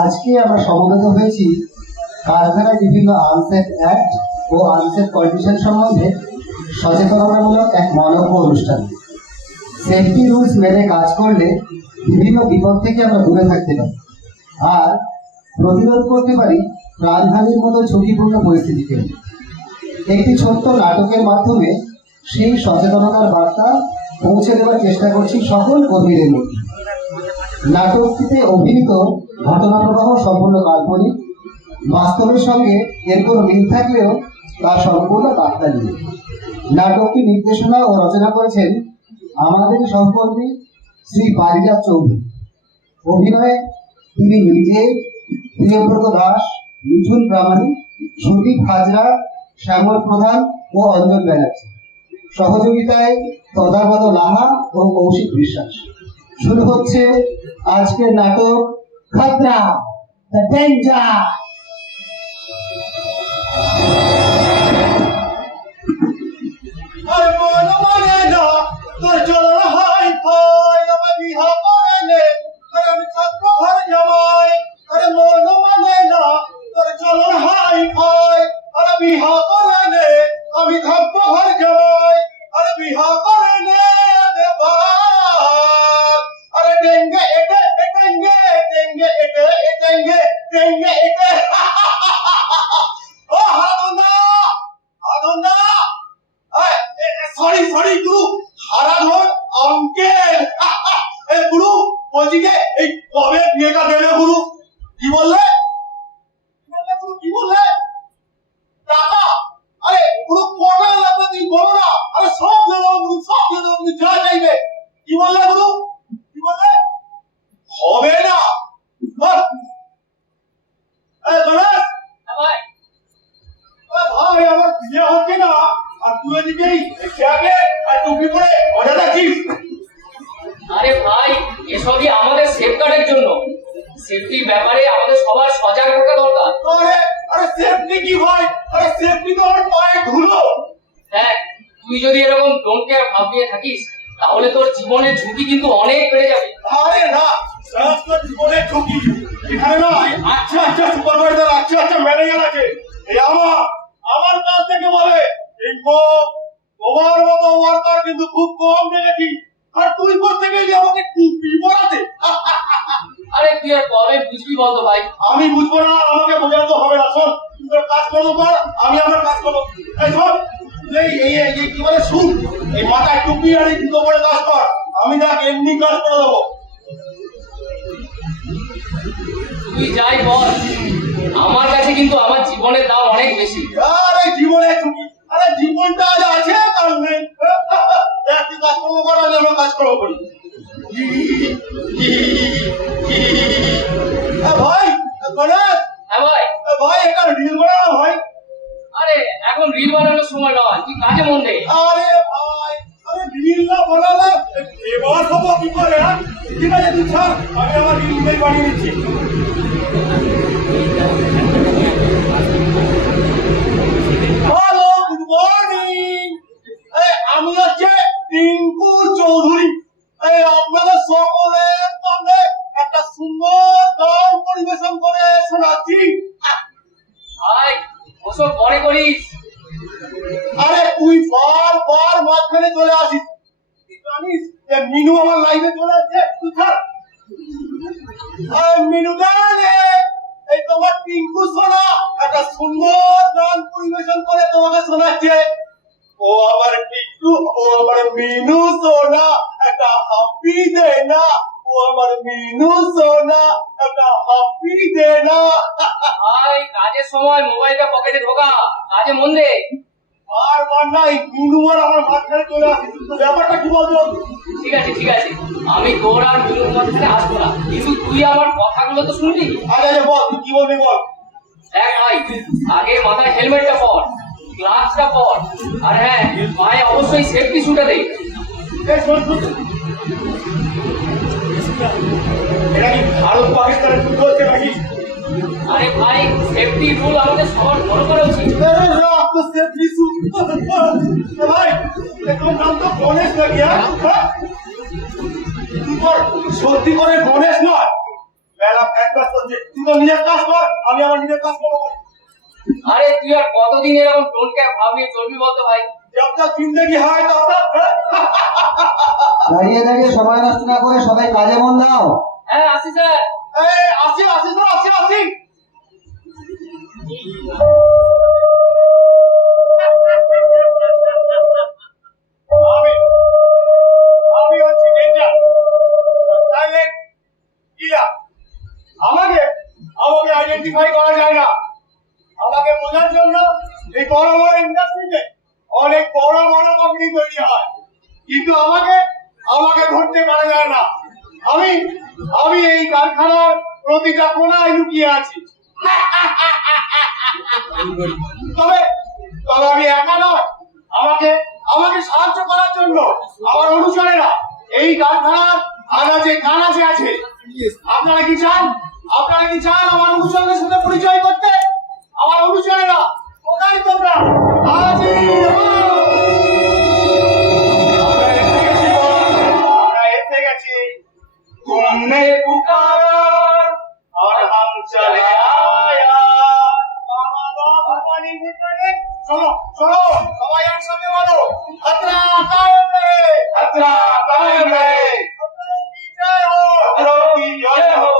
আজকে আমরা সমবেত হয়েছি কারখানায় বিভিন্ন আনসেফ অ্যাক্ট ও আনসেফ কন্ডিশন সম্বন্ধে সচেতনতামূলক এক মানব অনুষ্ঠান। সেফটি রুলস মেনে কাজ করলে বিভিন্ন বিপদ থেকে আমরা দূরে থাকতে পারি আর প্রতিরোধ করতে পারি প্রাণহানির মতো ঝুঁকিপূর্ণ পরিস্থিতিকে। একটি ছোট্ট নাটকের মাধ্যমে সেই সচেতনতার বার্তা পৌঁছে দেওয়ার চেষ্টা করছি সকল কর্মীদের মধ্যে। নাটকটিতে অভিনীত ঘটনা প্রবাহ সম্পূর্ণ কাল্পনিক, বাস্তবের সঙ্গে এর কোনো মিল থাকলেও তার সম্পূর্ণ বার্তা নিয়ে। নাটকটি নির্দেশনা ও রচনা করেছেন আমাদের সহকর্মী শ্রী পারিজাত চৌধুরী। অভিনয়ে তিনি নিজে, প্রিয়ব্রত দাস, মিঠুন প্রামাণিক, সুদীপ হাজরা, শ্যামল প্রধান ও অঞ্জন ব্যানার্জি। সহযোগিতায় তদাগত লাহা ও কৌশিক বিশ্বাস। শুরু হচ্ছে আজকের নাটক খতরা, দ্য ডেঞ্জার। আমি থাকবো ঘর জামাই, আরে বিহা করে নে আরে ডেঙ্গে এটে এটেঙ্গে ডেঙ্গে এটে এটেঙ্গে ডেঙ্গে এটে ও হারাধনা হারাধনা সরি গুরু, হারাধন আঙ্কেল গুরু বলছি যে এই কবে বিয়েটা দেবে গুরু? কি বললে গুরু, কি বললে? টাকা? আরে পুরো কটা লাগবে তুই বলো না। আরে সব দেবো গুরু, সব দেবো, তুমি যা চাইবে। কি বললে গুরু, কি বললে? হবে না। গণেশ ভাই, আমার বিয়ে হচ্ছে না আর তুই এদিকেই খেয়াকে আর টুপি পরে মজা দেখছিস। আরে ভাই, এসবই আমাদের সেফগার্ডের জন্য। সেফটির ব্যাপারে আমাদের সবার সজাগ থাকা দরকার। আরে সেফটি কি ভাই? আরে সেফটি তো আমার পায়ে ধুলো। দেখ, তুই যদি এরকম ডোন্ট কেয়ার ভাব নিয়ে থাকিস তাহলে তোর জীবনের ঝুঁকি কিন্তু অনেক বেড়ে যাবে। আরে না, তোর জীবনের ঝুঁকি এখানে না। আচ্ছা সুপারভাইজার, আচ্ছা ম্যানেজার আছে। এই আমার কাছ থেকে বলে তোমার মতো ওয়ার্কার কিন্তু খুব কম দেখেছি। আর তুই করতে গেলি আমাকে টুপি পরাতে। আরে তুই আর কবে বুঝবি বলতো ভাই? আমি বুঝবো না, আমাকে বোঝাতে হবে না। শোন, তুই তোর কাজ করবো পার, আমি আমার কাজ করবো। এই শোন, এই কি বলে শুন, এই মাথায় টুপি আর এই জুতো পরে কাজ কর। আমি দেখ এমনি কাজ করে দেবো। তুই যাই বল, আমার কাছে কিন্তু আমার জীবনের দাম অনেক বেশি। আরে জীবনের ঝুঁকি, আরে জীবনটা আজ আছে কাল নেই। তুই কাজ করবো কর, আমি আমার কাজ করবো করি। ভাই গণেশ, হ্যাঁ ভাই। ভাই এটা রিল বানানো ভাই। আরে এখন রিল বানানোর সময় নয়, তুই কাজে মন দে। আরে ভাই, আরে রিল না বানালে এবার হবো কি করে? ঠিক আছে তুই ছাড়, আমি আমার রিল বানিয়ে দিচ্ছি। Hello, good morning. আমি হচ্ছে টিঙ্কু চৌধুরী। আপনাদের সকলের সামনে একটা সুন্দর গান পরিবেশন করে শোনাচ্ছি। ভাই, ওসব পরে করিস। আরে তুই বার মাঝখানে চলে আসিস। তুই জানিস যে মিনু আমার লাইভে চলে আসছে? তুই ছাড়। মিনু গানে এই তোমার টিঙ্কু সোনা একটা সুন্দর গান পরিবেশন করে তোমাকে শোনাচ্ছে। ও আমার টিঙ্কু, ও আমার মিনু সোনা একটা হাম্পি দে না। ও আমার মিনু সোনা একটা হাম্পি দে না। ভাই, কাজের সময় মোবাইলটা পকেটে ঢোকা, কাজে মন দে। বারবার নাই, মিনু আর আমার মাঝখানে চলে আসিস। তো ব্যাপারটা কি বলতো? ঠিক আছে, আমি তোর আর মিনুর মধ্যে আসবো না, কিন্তু তুই আমার কথাগুলো তো শুনবি। আরে বল, তুই কি বলবি বল। দেখ ভাই, আগে মাথায় হেলমেটটা পর, গ্লাভসটা পর, আর হ্যাঁ, পায়ে অবশ্যই সেফটি শুটা দে। এটা কি ভারত পাকিস্তানের যুদ্ধ হচ্ছে নাকি? আরে ভাই, সেফটি রুল আমাদের সবার ফলো করা উচিত। ভাই, তোমার নাম তো গণেশ নাকি? সত্যি করে গণেশ নয়, বেলা ফ্যাক্টর করছে, তুই তো নিজের কাজ কর, আমি আমার নিজের কাজ করবো। আরে তুই আর কতদিন এরকম ডোন্ট কেয়ার ভাব নিয়ে চলবি বলতো ভাই? जब तक जिंदगी है तब तक দাঁড়িয়ে দাঁড়িয়ে সময় নষ্ট না করে সবাই কাজে মন দাও। হ্যাঁ আসি স্যার। আসি আসি তো আসি আসি। আমি আমি হচ্ছি ডেঞ্জার, সাইলেন্ট কিলার। আমাকে আমাকে আইডেন্টিফাই করা যায় না। আমাকে বোঝার জন্য এই বড় বড় ইন্ডাস্ট্রিতে অনেক বড় বড় কোম্পানি তৈরি হয়, কিন্তু আমাকে আমাকে ধরতে পারা যায় না। আমি আমি এই কারখানার প্রতিটা কোণায় লুকিয়ে আছি। তবে তবে আমি একা নয়, আমাকে আমাকে সাহায্য করার জন্য আমার অনুসারীরা এই কারখানার আনাচে কানাচে আছে। আপনারা কি চান? আপনারা কি চান আমার অনুসারীদের সাথে পরিচয় করতে? আমার অনুসারীরা কোথায় তোমরা? হাজির হও। আমরা এসে গেছি। तुमने पुकारा और हम चले आया। बाबा बाबा पानी निकले। सुनो सुनो सबाई একসাথে বলো, खतरा कायम रहे, खतरा कायम रहे, खतरों की जय हो, खतरों की जय हो।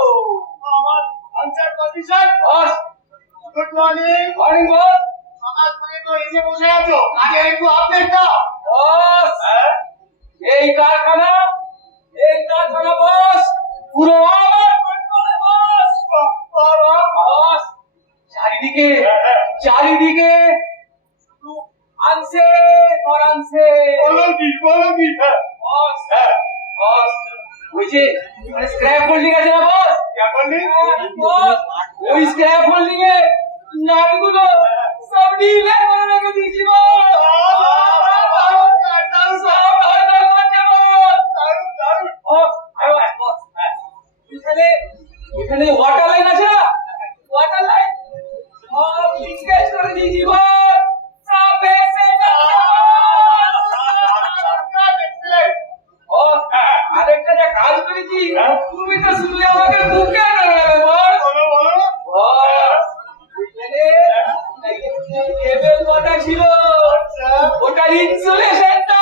আমার answer position boss. Good morning. Morning boss. সকাল থেকে তো এসে বসে আছো, আগে একটু আপডেট দাও বস। এই কারখানা বস পুরো আমার কন্ট্রোলে বস। বস চারিদিকে শুধু আনছে আর আনছে। বলো কি বস বস ওই যে স্ক্র্যাপ হোল্ডিং আছে না বস? বস ওই স্ক্র্যাপ হোল্ডিং এ নাটগুলো সব ঢিলে করে রেখে দিয়েছি বস। এখানে ওয়াটার লাইন আছে না, ওয়াটার লাইন সব লিংকেজ করে দিয়েছি বস। সব এসে আরেকটা যা কাজ করেছি তুমি তো শুনলে আমাকে বুকে নেবে বস। কেবল কটা ছিল ওটা ইনসুলেশনটা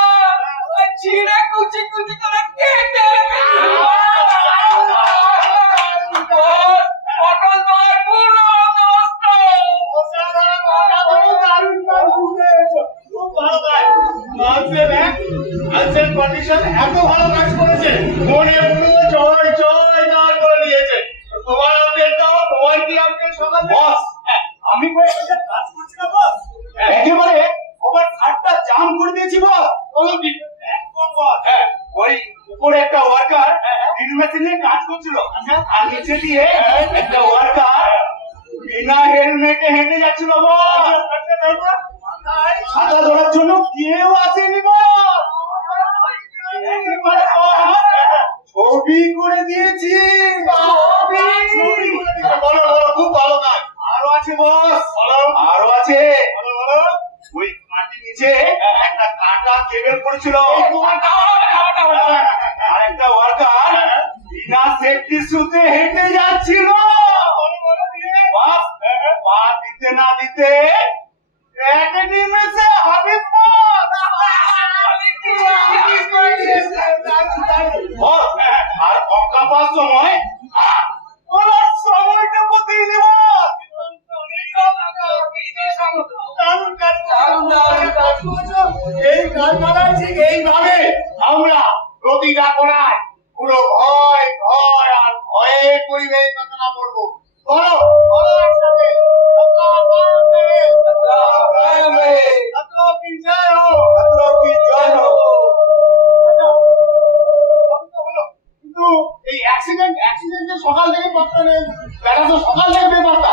ছিঁড়ে কুচি কুচি করে কেটে এত ভালো কাজ করেছে, মনে পুরো জয় জয় জয় করে নিয়েছে। তোমার আপডেট দাও, তোমার কি আপডেট সকাল বস? আমি কয়েকটা কাজ করছি না বস, একেবারে ওভার সাতটা জাম করে দিয়েছি বস। বলো কি একদম বস। ওই উপরে একটা ওয়ার্কার ড্রিল মেশিনে কাজ করছিল, আর নিচে দিয়ে একটা ওয়ার্কার বিনা হেলমেটে হেঁটে যাচ্ছিল বস। ছাতা ধরার জন্য কেউ আসেনি বস। ছবি করে দিয়েছি। বলো বলো, খুব ভালো কাজ। আরো আছে বস, আরো আছে। ওই মাটির নিচে একটা কাটা কেবল পড়েছিল, আর একটা ওয়ার্কার বিনা সেফটি শুতে হেঁটে যাচ্ছিল। পা দিতে না দিতে একাডেমিতে হাবিব আর অকাপার সময় সময়টা বদলে দিব। এই কারখানায় ঠিক এইভাবে আমরা প্রতিটা কোণায় পুরো ভয় ভয় আর ভয়ের পরিবেশ রচনা করবো। বলো বলো একসাথে, কিন্তু এই অ্যাক্সিডেন্টের সকাল থেকে পাত্তা নেই, বেলা তো সকাল থেকে পাত্তা।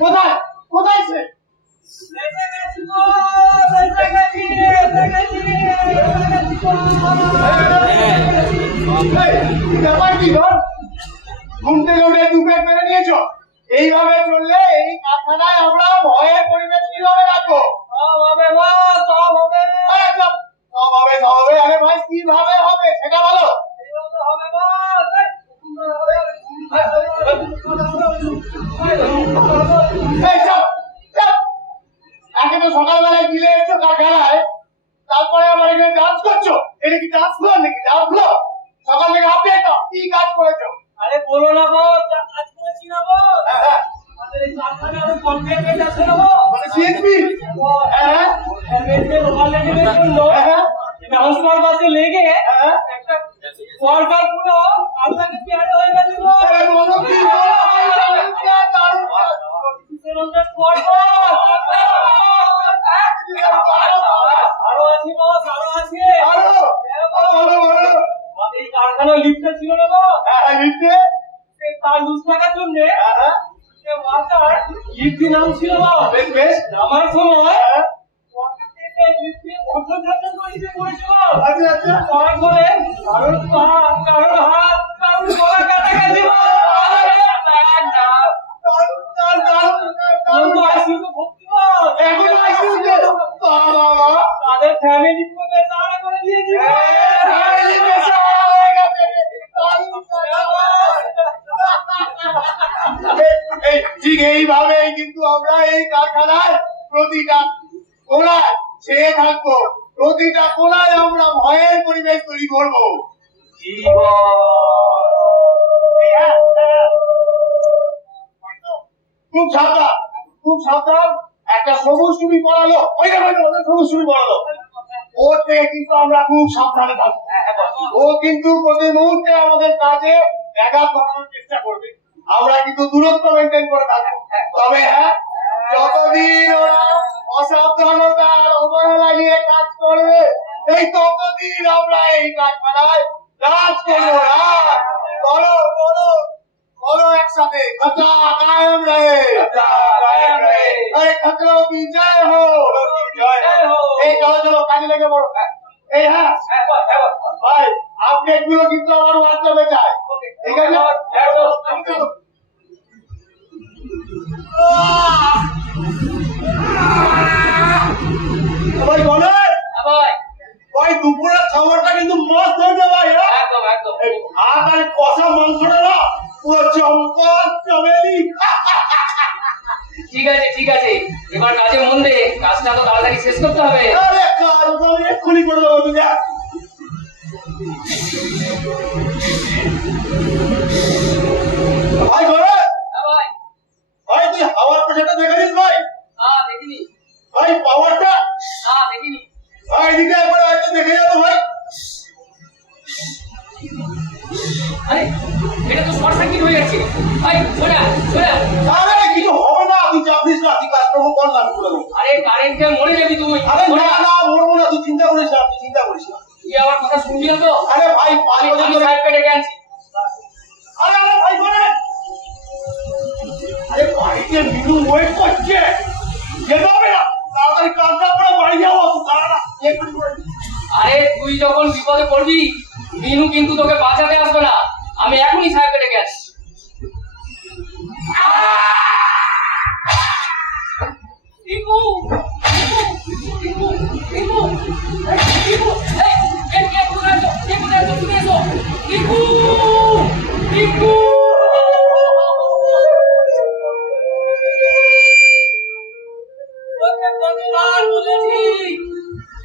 কোথায় কোথায় সে? ব্যাপার কি ধর, ঘুম থেকে উঠে দু প্লেট মেরে নিয়েছো। এইভাবে চললে এই কারখানায় আমরা ভয়ের পরিবেশ কিভাবে রাখবো? সব হবে সব হবে। আরে ভাই কিভাবে হবে সেটা বলো। হবে করছো? এটা কি ডান্স ফ্লোর নাকি? Dance floor? সকাল থেকে আপডেট দাও, কি কাজ করেছো? আরে বলো না বস, যা কাজ করেছি না বস। হ্যাঁ, আমাদের এই কারখানায় আরো কনভেয়ার আছে না বস। মানে সিএসপি? হ্যাঁ, কনভেয়ার ওভারলোডিংয়ের জন্য হ্যাঁ, ট্রান্সফার বাসে লেগে হ্যাঁ। একটা ওয়ার্কার পুরো আল্লাহকে প্যার হয়ে গেছে গো। আরে বলো কি বলো? দারুণ কাজ। সেরকমটা করবো। আরো আছি বস, আরো আছে। আরো? বলো, বলো। এই কারখানায় লিফটে ছিল না বস। হ্যাঁ, লিখতে? তার লুজ থাকার জন্যে হ্যাঁ, সে ওয়ার্কার লিফটে নামছিল বস। বেশ, বেশ। নামার সময় হ্যাঁ, ওয়ার্কার থেকে লিফটে কঠোর শাসন করেছে পড়েছিল। আচ্ছা, আচ্ছা। করার পরে কারোর পা, কারোর হাত, কারোর গলা কাটা গেছে বস। না, দারুণ কাজ, দারুণ কাজ, দারুণ কিন্তু কাজ। আইসিইউ তো ভর্তি বস। এখন আইসিইউতে? বাবা, তাদের ফ্যামিলি পুরো তাড়া করে দিয়েছে বস। family pressure হয়ে গেছে। দারুণ কাজ। এই ঠিক এইভাবেই কিন্তু আমরা এই কারখানায় প্রতিটা কোনায় ছেয়ে থাকবো, প্রতিটা কোনায় আমরা ভয়ের পরিবেশ তৈরি করবো। খুব সাবধান, খুব সাবধান। একটা সবুজ টুপি পরালো, ওই দেখো, ওই দেখো, ওদের সবুজ টুপি পরালো। ওর থেকে কিন্তু আমরা খুব সাবধানে থাকবো। ও কিন্তু প্রতি মুহূর্তে আমাদের কাজে ব্যাঘাত ঘটানোর চেষ্টা করবে। আমরা কিন্তু দূরত্ব মেনটেন করে থাকবো। তবে হ্যাঁ, যতদিন ওরা অসাবধানতার অবহেলা নিয়ে কাজ করবে, এই ততদিন আমরা এই কারখানায় রাজ করবো। রাজ বলো, বলো, বলো একসাথে, খতরা কায়েম রহে। এই খতরোं की जय हो। এই চলো চলো কাজে লেগে পড়ো। এই হ্যাঁ ভাই, আপডেট গুলো কিন্তু আমার হোয়াটসঅ্যাপে যায়, ঠিক আছে? চলো। ভাই গণেশ, ভাই ভাই দুপুরের খাবারটা কিন্তু মস্ত হয়েছে ভাই। হ্যাঁ? একদম একদম। এই ভাত আর কষা মাংসটা না পুরো চমৎকার চমেলি। ঠিক আছে ঠিক আছে, এবার কাজে মন দে, কাজটা তো তাড়াতাড়ি শেষ করতে হবে। আরে কাজ তো আমি এক্ষুনি করে দেবো, তুই দেখ। ভাই গণেশ, ভাই ভাই তুই হাওয়ার প্রেশারটা দেখেছিস ভাই? দেখিনি। ভাই পাওয়ারটা? দেখিনি। ভাই এদিকে একবার হয়তো দেখে যাবো ভাই। আরে এটা তো শর্ট সার্কিট হয়ে যাচ্ছে। ভাই সোজা সোজা। আরে কিছু হবে না, তুই চাপ দিস না, তুই কাজকর্ম কর না, আমি করে দেবো। আরে কারেন্টে মরে যাবি তুই। আরে সোজা। না না, মরবো না, তুই চিন্তা করিস না, তুই চিন্তা করিস না। তুই আমার কথা শুনবি না তো? আরে ভাই 5 বছর আমি ধরে। সাইড পেটে গেছি। আরে আরে ভাই করে, আরে বাড়িতে মিনু ওয়েট করছে, যেতে হবে না, তাড়াতাড়ি কাজটা করে বাড়ি যাবো। তুই দাঁড়া না, এক্ষুনি করে দিচ্ছি। আরে তুই যখন বিপদে পড়বি, মিনু কিন্তু তোকে বাঁচাতে আসবে না। আমি এখনই সাইড পেটে গেছি। টিকু টিকু টিকু টিকু এই কে কোথায় আছো? কে কোথায় আছো? তুমি এসো। টিকু টিকু ওকে কতবার বলেছি,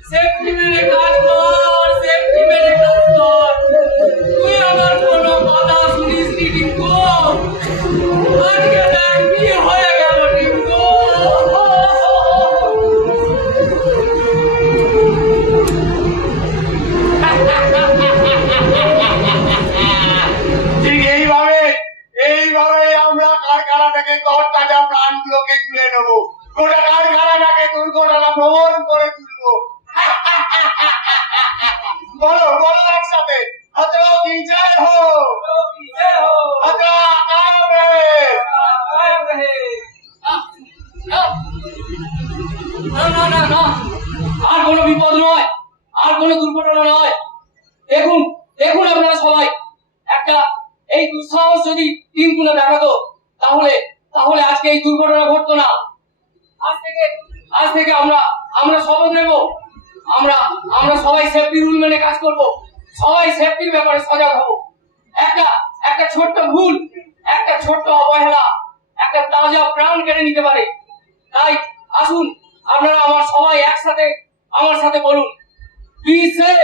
সেফটি মেরে কাজ কর, সেফটি মেরে কাজ কর। তুই আমার কোনো কথা শুনিস নি টিকু। আজকে দেখ কি হয়ে গেল টিকু। ঠিক এইভাবে এইভাবে আমরা কারখানাটাকে তরতাজা প্রাণগুলোকে তুলে নেবো, গোটা কারখানাটাকে দুর্ঘটনা ভ্রমণ করে তুলবো। বলো বলো একসাথে, খতরোं की जय हो। खतरा कायम रहे। না, আর কোনো বিপদ নয়, আর কোনো দুর্ঘটনা নয়। দেখুন দেখুন আপনারা সবাই, একটা এই দুঃসাহস যদি 3 গুণে দেখাতো, তাহলে তাহলে আজকে এই দুর্ঘটনা ঘটতো না। আজ থেকে আমরা শপথ নেব, আমরা সবাই সেফটি রুল মেনে কাজ করব, সবাই সেফটির ব্যাপারে সজাগ হব। একটা ছোট্ট ভুল, একটা ছোট্ট অবহেলা একটা তাজা প্রাণ কেড়ে নিতে পারে। তাই আসুন আপনারা আমার সবাই একসাথে আমার সাথে বলুন, Be safe.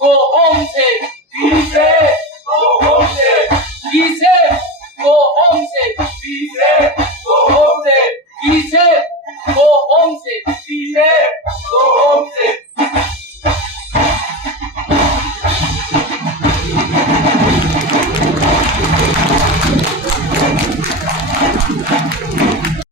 Go home safe. Be safe. Go home safe. Be safe. Go home safe. Be safe. Go home safe. Be safe.